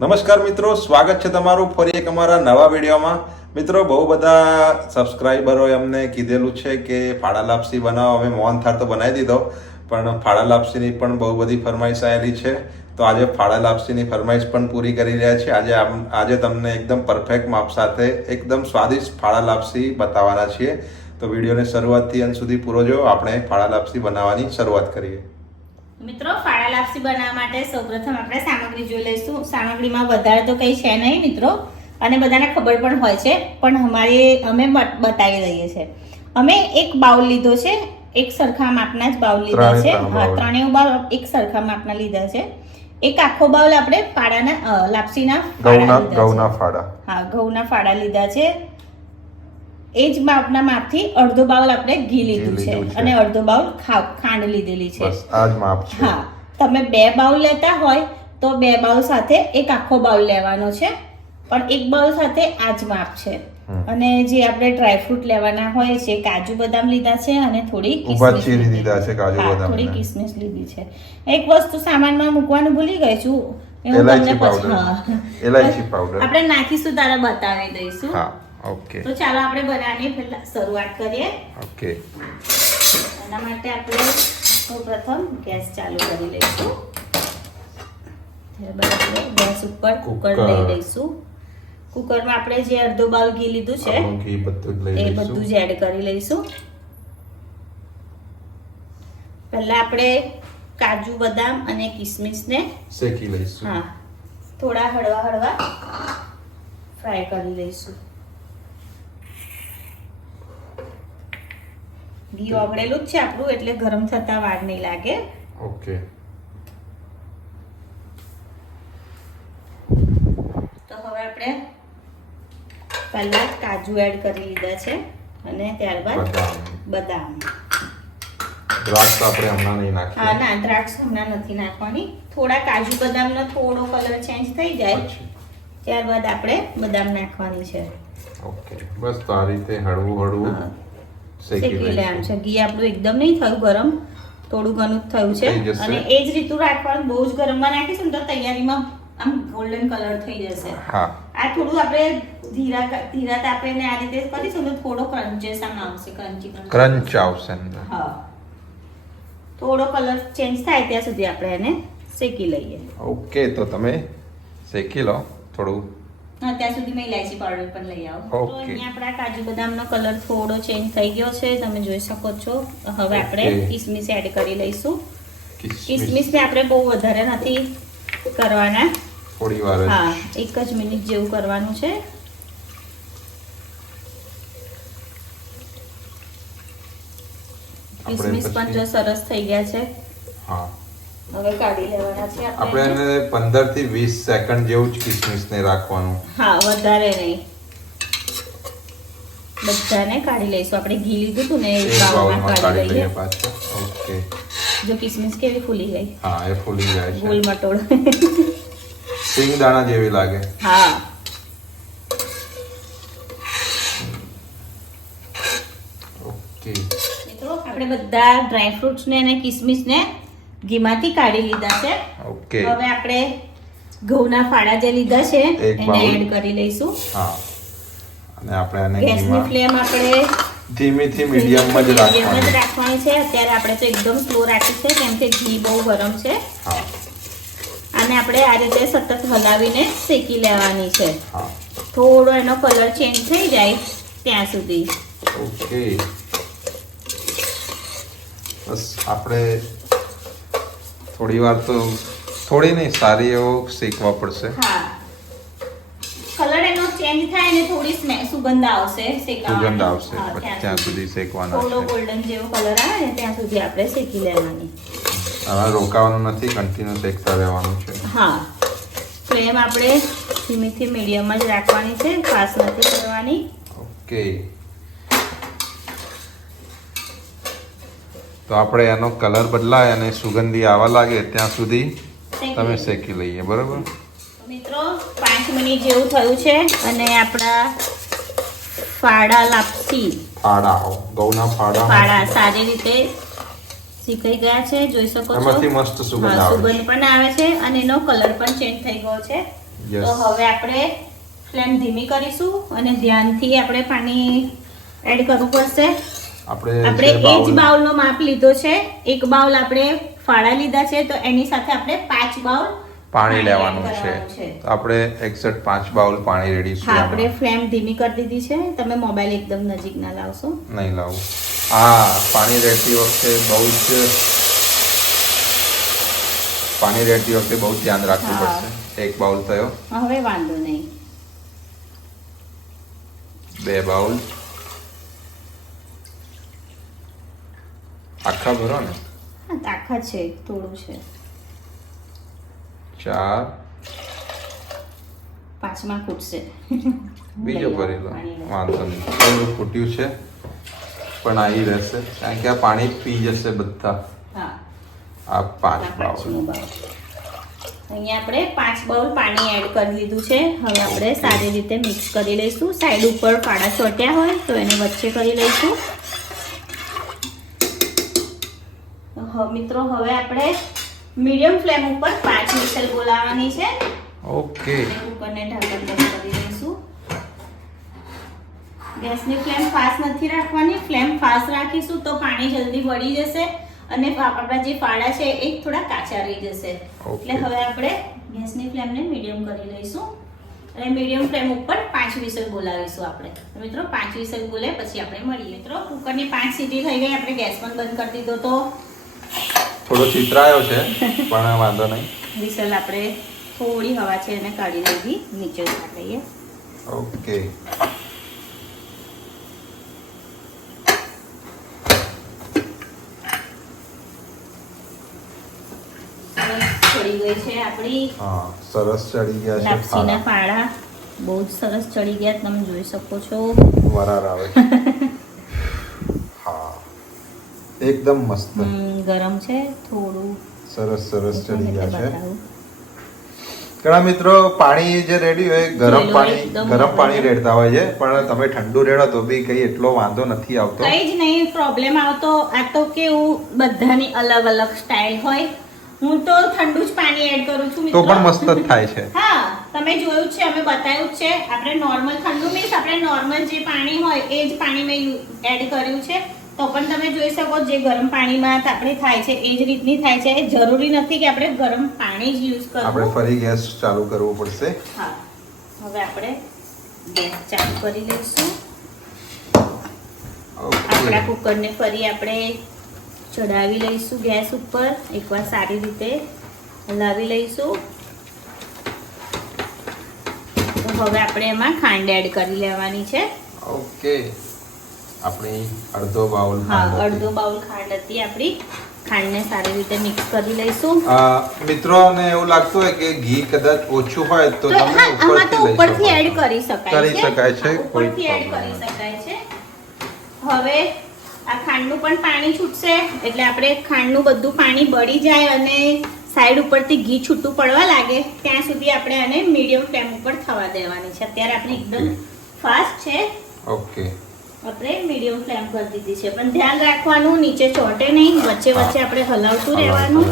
નમસ્કાર મિત્રો, સ્વાગત છે તમારું ફરી એક અમારા નવા વિડીયોમાં. મિત્રો, બહુ બધા સબસ્ક્રાઈબરોએ અમને કીધેલું છે કે ફાડા લાપસી બનાવો. અમે મોહનથાળ તો બનાવી દીધો, પણ ફાડા લાપસીની પણ બહુ બધી ફરમાઈશ આવેલી છે. તો આજે ફાડા લાપસીની ફરમાઈશ પણ પૂરી કરી રહ્યા છે. આજે તમને એકદમ પરફેક્ટ માપ સાથે એકદમ સ્વાદિષ્ટ ફાડા લાપસી બતાવવાના છીએ. તો વિડીયોને શરૂઆતથી અંત સુધી પૂરો જો. આપણે ફાડા લાપસી બનાવવાની શરૂઆત કરીએ. મિત્રો, ફાડા લાપસી બનાવવા માટે સૌપ્રથમ આપણે સામગ્રી જોઈ લઈશું. સામગ્રીમાં વધારે તો કંઈ છે નહીં મિત્રો, અને બધાને ખબર પણ હોય છે, પણ અમે બતાવી દઈએ છીએ. અમે એક બાઉલ લીધો છે, એક સરખા માપના જ બાઉલ લીધા છે. હા, ત્રણેય બાઉલ એક સરખા માપના લીધા છે. એક આખો બાઉલ આપણે ફાડાના લાપસીના ઘઉંના ફાડા. હા, ઘઉંના ફાડા લીધા છે. એ જ માપના માપથી અડધો બાઉલ આપણે ઘી લીધું છે અને અડધો બાઉલ ખાંડ લીધેલી છે. બસ આ જ માપ છે. હા, તમે 2 બાઉલ લેતા હોય તો 2 બાઉલ સાથે એક આખો બાઉલ લેવાનો છે, પણ એક બાઉલ સાથે આ જ માપ છે. અને જે આપણે ડ્રાયફ્રૂટ લેવાના હોય છે, કાજુ બદામ લીધા છે અને થોડી કિસમિસ લીધા છે. થોડી કિસમિસ લીધી છે. એક વસ્તુ સામાનમાં મૂકવાનું ભૂલી ગઈ છું, એલાયચી પાવડર આપણે નાખીશું તારે બતાવી દઈશું. ઓકે, તો ચાલો આપણે બનાવવાની પહેલા શરૂઆત કરીએ. ઓકે, એના માટે આપણે સૌપ્રથમ ગેસ ચાલુ કરી લઈશું. ત્યારબાદ આપણે ગેસ ઉપર કુકર લઈ લઈશું. કુકરમાં આપણે જે અડધો બાઉલ ઘી લીધું છે એ બધું જ એડ કરી લઈશું. પહેલા આપણે કાજુ બદામ અને કિસમિસને શેકી લઈશું. હા, થોડા હળવા ફ્રાય કરી લઈશું. ઘી ઓગળેલું જ છે આપણું, એટલે ગરમ થતા વાર નહીં લાગે. ઓકે, તો હવે આપણે પહેલા કાજુ એડ કરી લીધા છે અને ત્યારબાદ બદામ. દ્રાક્ષ આપણે હમણાં નહીં નાખીએ. હા, ના, દ્રાક્ષ હમણાં નથી નાખવાની. થોડા કાજુ બદામનો થોડો કલર ચેન્જ થઈ જાય ત્યારબાદ આપણે બદામ નાખવાની છે. ઓકે, બસ તો આ રીતે હળવું શેકી લેવાનું છે. ઘી આપણું એકદમ નહીં થયું ગરમ, થોડું ઘણું થયું છે. અને એ જ રીતું રાખવાનું. બહુ જ ગરમમાં નાખીશું તો તૈયારીમાં આમ ગોલ્ડન કલર થઈ જશે. હા, આ થોડું આપણે ધીરા તાપે આ રીતે કરીશું તો થોડો ક્રન્ચેસ આમ આવશે, ક્રંચ આવશે. હા, થોડો કલર ચેન્જ થાય ત્યાં સુધી આપણે એને શેકી લઈએ. ઓકે, તો તમે શેકી લો થોડું. હા, ત્યાં સુધી મેં ઇલાયચી પાવડર પણ લઈ આવો. તો ઓકે, અહીંયા આપણા કાજુ બદામનો કલર થોડો ચેન્જ થઈ ગયો છે, તમે જોઈ શકો છો. હવે આપણે કિસમિસ એડ કરી લઈશું. કિસમિસને આપણે બહુ વધારે નથી કરવાના, થોડી વાર. હા, 1 જ મિનિટ જેવું કરવાનું છે. કિસમિસ પણ જો સરસ થઈ ગયા છે. હા, હવે કાઢી લેવાના છે આપણે એને 15 થી 20 સેકન્ડ જેવું જ કિસમિસને રાખવાનું. હા, વધારે નહીં. બધાને કાઢી લઈશું. આપણે ઘી લીધું હતું ને એ બાઉલમાં કાઢી લઈએ પાછું. ઓકે, જો કિસમિસ કેવી ફૂલી ગઈ. હા, એ ફૂલી જાય છે. ગોલ મટોળ સિંગદાણા જેવી લાગે. હા, ઓકે, મિત્રો, આપણે બધા ડ્રાય ફ્રૂટ્સ ને અને કિસમિસ ને ઘીમાંથી કાઢી લીધા છે. ઓકે, હવે આપણે ઘઉંના ફાડા જે લીધા છે એને એડ કરી લઈશું. હા, અને આપણે આને ગેસની ફ્લેમ આપણે ધીમીથી મીડિયમમાં જ રાખવાની છે. અત્યારે આપણે તો એકદમ સ્લો રાખી છે કેમ કે ઘી બહુ ગરમ છે. હા, અને આપણે આ રીતે સતત હલાવીને શેકી લેવાની છે. હા, થોડો એનો કલર ચેન્જ થઈ જાય ત્યાં સુધી. ઓકે, બસ આપણે થોડી વાર તો થોડી નહીં, સારી એવો શેકવા પડશે. હા, કલર એનો ચેન્જ થાય ને થોડી સુગંધ આવશે શેકાવાની. સુગંધ આવશે ત્યાં સુધી શેકવાના થોડો છે. ગોલ્ડન જેવો કલર આવે ને ત્યાં સુધી આપણે શેકી લેવાની. હવે રોકાવાનું નથી, કન્ટિન્યુ શેકતા રહેવાનું છે. હા, ફ્લેમ આપણે ધીમીથી મીડિયમ જ રાખવાની છે, ફાસ્ટ નથી કરવાની. ઓકે, તો આપણે એનો કલર બદલાય અને સુગંધી આવવા લાગે ત્યાં સુધી તમે શેકી લઈએ. બરોબર મિત્રો, 5 મિનિટ જેવું થયું છે અને આપણા ફાડા લાપસી ઘઉંના ફાડા સારી રીતે શીખાઈ ગયા છે, જોઈ શકો છો. એમાંથી મસ્ત સુગંધ આવે છે. સુગંધ પણ આવે છે અને એનો કલર પણ ચેન્જ થઈ ગયો છે. Yes. તો હવે આપણે ફ્લેમ ધીમી કરીશું અને ધ્યાનથી આપણે પાણી એડ કરવું પડશે. આપણે જે એ જ બાઉલનો માપ લીધો છે. એક બાઉલ આપણે ફાળા લીધા છે તો એની સાથે આપણે 5 બાઉલ પાણી લેવાનું add છે. કરવાનું તો આપણે એક્ઝેક્ટ 5 બાઉલ પાણી રેડી છે. હા, આપણે ફ્લેમ ધીમી કરી દીધી છે. તમે મોબાઈલ એકદમ નજીક ના લાવશો. નહીં લાવું. હા, પાણી રેડતી વખતે બહુ જ ધ્યાન રાખવું હા. પડશે. 1 બાઉલ થયો, હવે વાંધો નહીં. 2 બાઉલ આખા ભરો ને. હા, તાકાત છે, થોડું છે. 4 પાંચમાં ખૂટશે. બીજો ભરી લો, પાણી લો. વાંધો નહીં. થોડું ફૂટ્યું છે પણ આવી રહેશે કારણ કે આ પાણી પી જશે બધા. હા, આ 5 બાઉલ. પાંચમું બાઉલ. અહીંયા આપણે 5 બાઉલ પાણી એડ કરી દીધું છે. હવે આપણે સારી રીતે મિક્સ કરી લઈશું. સાઈડ ઉપર ફાડા ચોટ્યા હોય તો એને વચ્ચે કરી લઈશું. મિત્રો હવે આપણે મીડિયમ ફ્લેમ ઉપર 5 વિસલ બોલાવવાની છે. ઓકે. કુકરને ઢાંકણ બંધ કરી દઈશું. ગેસની ફ્લેમ ફાસ્ટ નથી રાખવાની. ફ્લેમ ફાસ્ટ રાખીશું તો પાણી જલ્દી વળી જશે અને આપણા જે ફાડા છે એ થોડા કાચા રહી જશે. એટલે હવે આપણે ગેસની ફ્લેમને મીડિયમ કરી લઈશું અને મીડિયમ ફ્લેમ ઉપર 5 વિસલ બોલાવીશું આપણે. મિત્રો 5 વિસલ બોલે પછી આપણે મળીએ. મિત્રો કુકરની 5 સીટી થઈ ગઈ. આપણે ગેસ પણ બંધ કરી દીધો તો થોડો ચિતરાયો છે પણ વાંધો નહીં. વિસલ આપણે થોડી હવા છે એને કાઢી લીધી. નીચે ઉતારી લઈએ. ઓકે. ચડી ગઈ છે આપણી હા, સરસ ચડી ગયા છે. લાપસીના ફાડા બહુ જ સરસ ચડી ગયા. તમે જોઈ શકો છો. વરાર આવે છે. હા, એકદમ મસ્ત. ગરમ છે થોડું. સરસ ચડી ગયા છે. બતાવું. ઘણા મિત્રો પાણી જે રેડી હોય જોઈ લો, એકદમ ગરમ પાણી રેડતા હોય છે પણ તમે ઠંડુ રેડો તો બી કઈ એટલો વાંધો નથી આવતો. કઈ જ નહીં પ્રોબ્લેમ આવતો. આ તો કેવું બધાની અલગ અલગ સ્ટાઇલ હોય. હું તો ઠંડુ જ પાણી એડ કરું છું તો મિત્રો. પણ મસ્ત જ થાય છે. હા, તમે જોયું છે, અમે બતાવ્યું જ છે. આપણે નોર્મલ ઠંડુ મીન્સ આપણે નોર્મલ જે પાણી હોય એ જ પાણી મેં એડ કર્યું છે. તો પણ તમે જોઈ શકો જે ગરમ પાણીમાં આપણે થાય છે એ જ રીતની થાય છે. એ જરૂરી નથી કે આપણે ગરમ પાણી જ યુઝ કરવું. આપણે ફરી ગેસ ચાલુ કરવું પડશે. હા, હવે આપણે ગેસ ચાલુ કરી લઈશું. આપણા કુકરને ફરી આપણે ચડાવી લઈશું ગેસ ઉપર. એકવાર સારી રીતે હલાવી લઈશું. તો હવે આપણે એમાં ખાંડ એડ કરી લેવાની છે. ઓકે. આપણી અડધો બાઉલ હા, અડધો બાઉલ ખાંડ હતી આપણી. ખાંડને સારી રીતે મિક્સ કરી લઈશું. મિત્રોને એવું લાગતું હોય કે ઘી કદાચ ઓછું હોય તો તમે આમાં તો ઉપરથી એડ ઉપરથી કરી શકાય કરી શકાય છે. કોઈ ઉપરથી એડ problem કરી શકાય છે. હવે આ ખાંડનું પણ પાણી છૂટશે એટલે આપણે ખાંડનું બધું પાણી બળી જાય અને સાઈડ ઉપરથી ઘી છૂટું પડવા લાગે ત્યાં સુધી આપણે આને મીડિયમ ફ્લેમ ઉપર થવા દેવાની છે. અત્યારે આપણે એકદમ ફાસ્ટ છે. ઓકે. આપણે મીડિયમ ફ્લેમ કરી દીધી છે પણ ધ્યાન રાખવાનું નીચે ચોટે નહીં. વચ્ચે વચ્ચે આપણે હલાવતું રહેવાનું.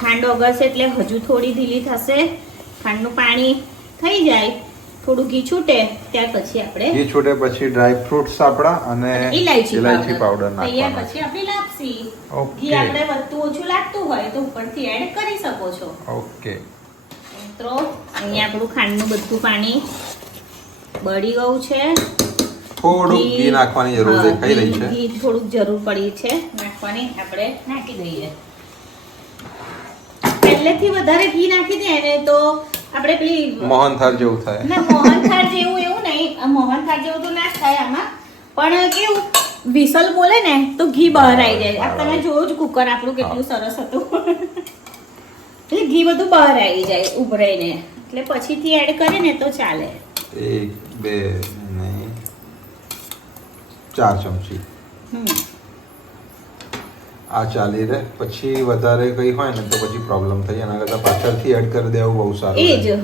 ખાંડ ઓગળશે એટલે હજુ થોડી ઢીલી થશે. ખાંડનું પાણી થઈ જાય, થોડું ઘી છૂટે ત્યાર પછી આપણે ઘી છૂટે પછી ડ્રાય ફ્રૂટ્સ આપણા અને ઇલાયચી પાવડર નાખવાના. તૈયાર. પછી આપણી લાપસી. ઓકે. ઘી આપણે વધતું ઓછું લાગતું હોય તો ઉપરથી એડ કરી શકો છો. ઓકે. મિત્રો અહીંયા આપણું ખાંડનું બધું પાણી બળી ગયું છે. થોડું ઘી નાખવાની જરૂર દેખાઈ રહી છે. ઘી થોડુંક જરૂર પડી છે નાખવાની. આપણે નાખી દઈએ. પહેલેથી વધારે ઘી નાખી દે ને તો આપણે પેલી મોહનથાળ જેવું થાય. ના, મોહનથાળ જેવું એવું નહીં. મોહનથાળ જેવું તો ના જ થાય આમાં. પણ કેવું વિસલ બોલે ને તો ઘી બહાર આવી જાય. આ તમે જોયું જ કુકર આપણું કેટલું સરસ હતું. એટલે ઘી બધું બહાર આવી જાય ઉભરાઈને. એટલે પછીથી એડ કરીએ ને તો ચાલે. 1 2 નહીં 4 ચમચી આ ચાલી રહે. પછી વધારે કઈ હોય ને તો પછી પ્રોબ્લેમ થઈ એના કરતા પાછળથી એડ કરી દેવું બહુ સારું. એ જ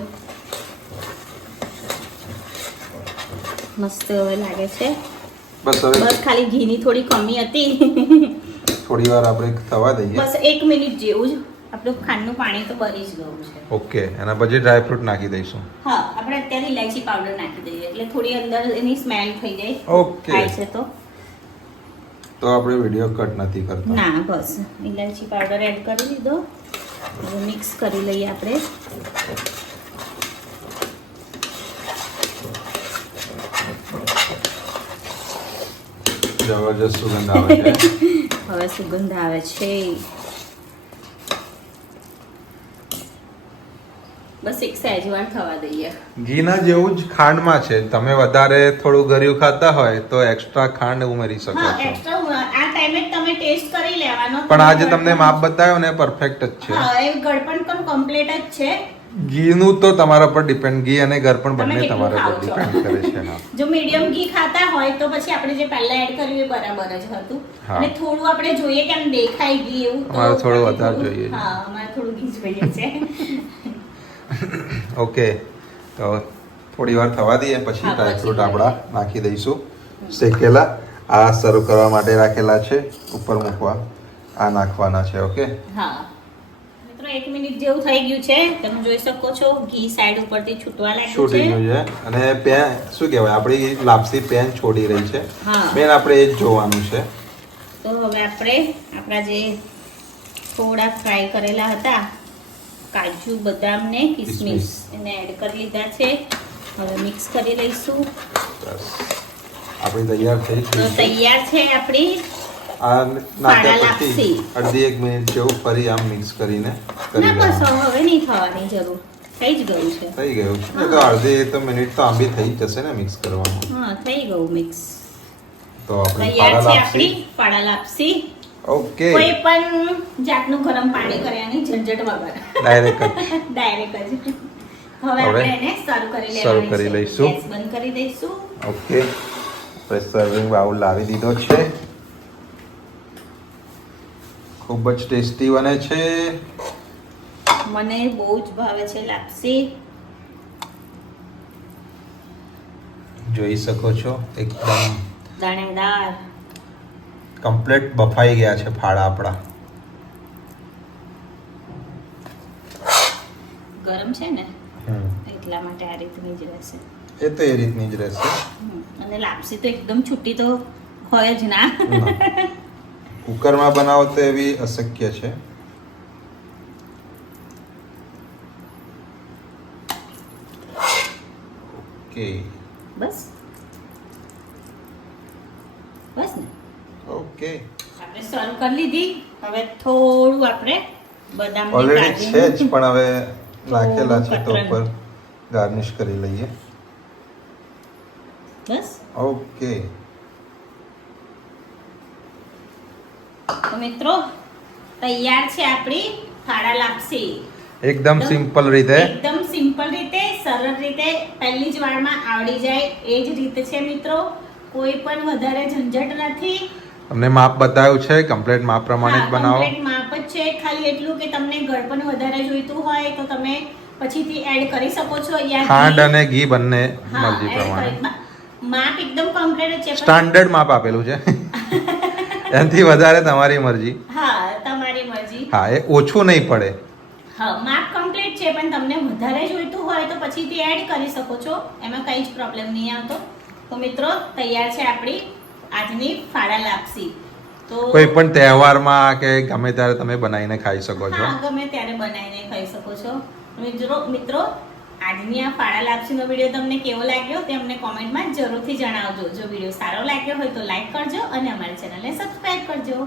મસ્ત હવે લાગે છે. બસ હવે બસ ખાલી ઘીની થોડી કમી હતી. થોડી વાર આપણે થવા દઈએ. બસ 1 મિનિટ જેવું જ આપણું ખાંડનું પાણી તો બળી જ ગયું છે. ઓકે, એના પછી ડ્રાયફ્રૂટ નાખી દઈશું. હા, આપણે અત્યારે ઇલાયચી પાવડર નાખી દઈએ એટલે થોડી અંદર એની સ્મેલ થઈ જાય. ઓકે. થાય છે તો આપણે વિડીયો કટ નથી કરતા. ના, બસ ઇલાયચી પાવડર એડ કરી દીધો. હવે મિક્સ કરી લઈએ આપણે. જબરજસ્ત સુગંધ આવે છે. હવે સુગંધ આવે છે. બસ એક સહેજવાર થવા દઈએ. ઘીના જેવું જ ખાંડમાં છે. તમે વધારે થોડું ગળ્યું ખાતા હોય તો એક્સ્ટ્રા ખાંડ ઉમેરી શકો હા, છો. એક્સ્ટ્રા આ ટાઈમે તમે ટેસ્ટ કરી લેવાનો. પણ આજે તમને માપ બતાવ્યો ને પરફેક્ટ જ છે. હા, એ ગળપણ પણ કમ્પ્લીટ જ છે. ઘીનું તો તમારા પર ડિપેન્ડ, ઘી અને ગળપણ તમે બંને કેટલું તમારા પર ખાઓ છો? ડિપેન્ડ કરે છે. હા. જો મીડિયમ ઘી ખાતા હોય તો પછી આપણે જે પહેલા એડ કર્યું એ બરાબર જ હતું. હા. અને થોડું આપણે જોઈએ કે આમ દેખાય ઘી એવું તો અમારે થોડું વધારે જોઈએ છે. હા, અમારે થોડું ઘી જોઈએ છે. ઓકે, તો થોડી વાર થવા દઈએ પછી હા, ડ્રાયફ્રૂટ પછી આપણા નાખી દઈશું. શેકેલા આ સર્વ કરવા માટે રાખેલા છે, ઉપર મૂકવા આ નાખવાના છે. ઓકે, હા મિત્રો 1 મિનિટ જેવું થઈ ગયું છે. તમે જોઈ શકો છો ઘી સાઈડ ઉપરથી છૂટવા લાગ્યું છૂટી છે. ગયું છે અને પેન શું કહેવાય, આપણી લાપસી પેન છોડી રહી છે. હા. મેન આપણે એ જ જોવાનું છે. તો હવે આપણે આપણા જે થોડા ફ્રાય કરેલા હતા કાજુ બદામ ને કિસમિસ એને એડ કરી લીધા છે. હવે મિક્સ કરી લઈશું. બસ આપણી તૈયાર થઈ તો ગઈ છે. તૈયાર છે આપણી આ નાખ્યા લાપસી. પછી અડધી 1 મિનિટ જેવું ફરી આમ મિક્સ કરીને કરી ના બસ દેવાનું. હવે નહીં થવાની જરૂર, થઈ જ ગયું છે. થઈ ગયું છે. એ તો અડધી તો મિનિટ તો આમ બી થઈ જ જશે ને મિક્સ કરવામાં. હા, થઈ ગયું મિક્સ. તો આપણી તૈયાર ફાડા છે લાપસી. આપણી ફાડા લાપસી. ઓકે, કોઈ પણ જાતનું ગરમ પાણી કર્યાની ઝંઝટ વગર ડાયરેક્ટ ડાયરેક્ટ જ. હવે આપણે એને સર્વ કરી સર્વ લેવાની કરી છે. લઈશું. ગેસ બંધ કરી દઈશું. ઓકે, આપણે સર્વિંગ બાઉલ લાવી દીધો છે. ખૂબ જ ટેસ્ટી બને છે. મને બહુ જ ભાવે છે લાપસી. જોઈ શકો છો એકદમ દાણેદાર. કમ્પ્લીટ બફાઈ ગયા છે ફાડા આપણા. ગરમ છે ને હમ. એટલા માટે આ રીતની જ રહેશે. એ તો એ રીતની જ રહેશે. અને લાપસી તો એકદમ છૂટી તો હોય જ ના. કુકરમાં બનાવો તો એવી અશક્ય છે. ઓકે, બસ બસ ને ઓકે. આપણે સર્વ કરી લીધી. હવે થોડું આપણે બદામ ઓલરેડી છે જ પણ હવે નાખેલા છે તો કતરણ. ઉપર ગાર્નિશ કરી લઈએ. બસ. ઓકે, તો મિત્રો તૈયાર છે આપણી ફાડા લાપસી. એકદમ સિમ્પલ રીતે. એકદમ સિમ્પલ રીતે, સરળ રીતે, પહેલી જ વારમાં આવડી જાય એ જ રીતે છે મિત્રો. કોઈ પણ વધારે ઝંઝટ નથી. તમને માપ બતાવ્યું છે, કમ્પ્લીટ માપ પ્રમાણે જ હા, બનાવો. complete માપ જ છે. ખાલી એટલું કે તમને ગળપણ વધારે જોઈતું હોય તો તમે પછીથી એડ કરી શકો છો. યા ખાંડ ઘી. અને ઘી બંને હા, મરજી add પ્રમાણે. કરી. માપ એકદમ કમ્પ્લીટ છે પણ- સ્ટાન્ડર્ડ માપ આપેલું છે. એનાથી વધારે તમારી મરજી. હા, તમારી મરજી. હા, એ ઓછું નહીં પડે. હા, માપ કમ્પ્લીટ છે પણ તમને વધારે જોઈતું હોય તો પછીથી એડ કરી શકો છો. એમાં કંઈ જ પ્રોબ્લેમ નહીં આવતો. તો મિત્રો તૈયાર છે આપણી આજની ફાડા લાપસી. તો કોઈ પણ તહેવારમાં કે ગમે ત્યારે તમે બનાવીને ખાઈ શકો છો. હા, ગમે ત્યારે બનાવીને ખાઈ શકો છો. મિત્રો આજની આ ફાડા લાપસીનો વિડીયો તમને કેવો લાગ્યો તે અમને કોમેન્ટમાં જરૂરથી જણાવજો. જો વિડીયો સારો લાગ્યો હોય તો લાઈક કરજો અને અમારી ચેનલને સબસ્ક્રાઇબ કરજો.